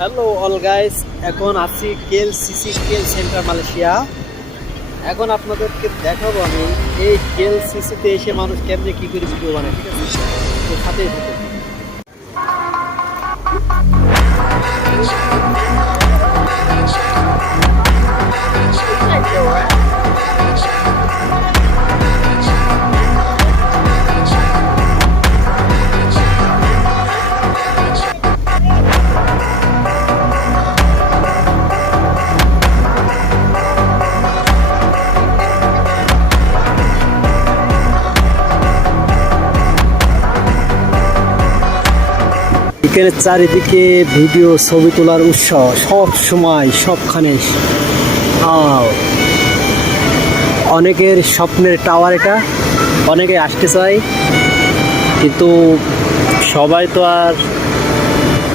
Hello all guys, এখন আছি KLCC KL centre Malaysia. এখন আপনাদেরকে দেখাবো আমি এই কেএলসিসিতে এসে মানুষ কেমনে কি করে ভিডিও বানায়, ঠিক আছে? তো সাথেই থাকুন। এখানে চারিদিকে ভিডিও ছবি তোলার উৎসাহ সব সময় সবখানে। অনেকের স্বপ্নের টাওয়ার এটা, অনেকে আসতে চায় কিন্তু সবাই তো আর